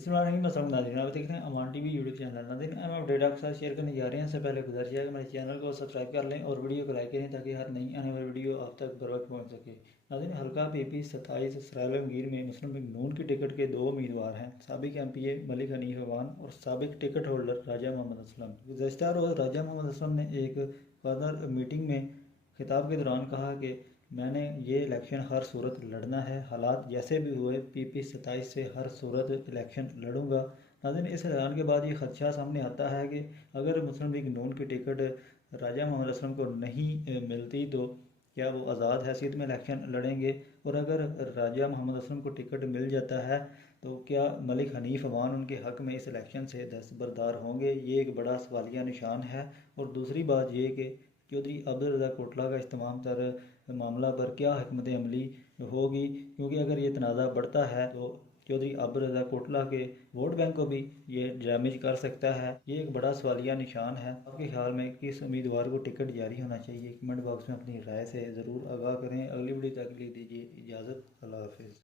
नाज़रीन, आप देख रहे हैं अमान टीवी यूट्यूब चैनल। नाज़रीन, हम अपडेट आपके साथ शेयर करने जा रहे हैं। इससे पहले गुजारिश है कि हमारे चैनल को सब्सक्राइब कर लें और वीडियो को लाइक करें ताकि हर नई आने वाली वीडियो आप तक बर वक्त पहुँच सके। नाज़रीन, हल्का PP 27 सरायलमगीर में मुस्लिम लीग नून की टिकट के दो उम्मीदवार हैं, साबिक MPA मलिक हनीफ अवान और साबिक टिकट होल्डर राजा मोहम्मद असलम। गुज़श्ता रोज़ राजा मोहम्मद असलम ने एक कदर मीटिंग में खिताब के दौरान कहा कि मैंने ये इलेक्शन हर सूरत लड़ना है, हालात जैसे भी हुए PP 27 से हर सूरत इलेक्शन लड़ूंगा। नाज़रीन, इस ऐलान के बाद ये खदशा सामने आता है कि अगर मुस्लिम लीग नून की टिकट राजा मोहम्मद असलम को नहीं मिलती तो क्या वो आज़ाद हैसियत में इलेक्शन लड़ेंगे, और अगर राजा मोहम्मद असलम को टिकट मिल जाता है तो क्या मलिक हनीफ अवान उनके हक़ में इस इलेक्शन से दस्तबरदार होंगे। ये एक बड़ा सवालिया निशान है। और दूसरी बात ये कि चौधरी अब्दुल रज़ाक कोटला का इस तमाम तर मामला पर क्या हिकमत अमली होगी, क्योंकि अगर ये तनाज़ा बढ़ता है तो चौधरी अब्दुल रज़ाक कोटला के वोट बैंक को भी ये डैमेज कर सकता है। ये एक बड़ा सवालिया निशान है। आपके ख्याल में किस उम्मीदवार को टिकट जारी होना चाहिए? कमेंट बॉक्स में अपनी राय से ज़रूर आगाह करें। अगली वीडियो तक के लिए दीजिए इजाज़त। अल्लाह हाफिज़।